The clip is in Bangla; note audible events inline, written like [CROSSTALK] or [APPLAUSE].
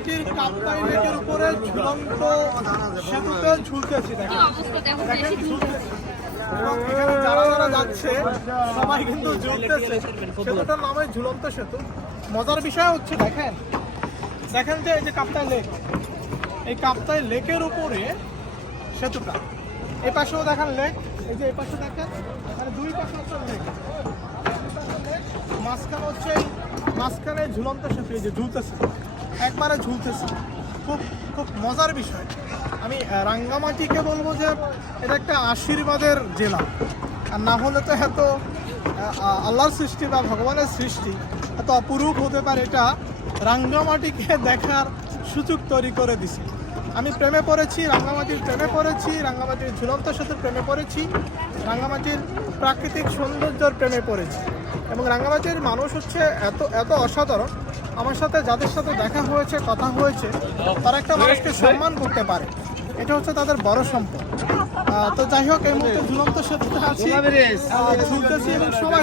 রাঙ্গামাটির কাপ্তাই লেকের উপরে ঝুলন্ত সেতুতে ঝুলতেছি দেখেন। এবং এখানে যারা যারা যাচ্ছে সবাই কিন্তু ঝুলতেছে। সেতুটার নামে ঝুলন্ত সেতু। মজার বিষয় হচ্ছে দেখেন দেখেন যে এই যে কাপ্তাই লেক এই কাপ্তাই লেকের উপরে সেতুটা। এই পাশেও দেখেন লেক এই যে এই পাশে দেখেন মানে দুই পাশে হচ্ছে লেক। মাঝখানে হচ্ছে মাঝখানে ঝুলন্ত সেতু এই যে ঝুলতেছে। একবারে ঝুলতেছে। খুব খুব মজার বিষয়। আমি রাঙ্গামাটিকে বলব যে এটা একটা আশীর্বাদের জেলা। আর না হলে তো এত আল্লাহর সৃষ্টি বা ভগবানের সৃষ্টি, এত অপরূপ হতে পারে এটা রাঙ্গামাটিকে [LAUGHS] দেখার সুযোগ তৈরি করে দিছে। আমি প্রেমে পড়েছি, রাঙ্গামাটির প্রেমে পড়েছি, রাঙ্গামাটির ঝুলন্ত সেতুর প্রেমে পড়েছি, রাঙ্গামাটির প্রাকৃতিক সৌন্দর্যর প্রেমে পড়েছি। এবং রাঙ্গামাটির মানুষ হচ্ছে এত এত অসাধারণ আমার সাথে যাদের সাথে দেখা হয়েছে কথা হয়েছে তারা একটা মানুষকে সম্মান করতে পারে। এটা হচ্ছে তাদের বড় সম্পদ। আহ, তো যাই হোক এই মুহূর্তে ঝুলন্ত সেতুতে আছি। ঝুলতেছি এবং সবাই।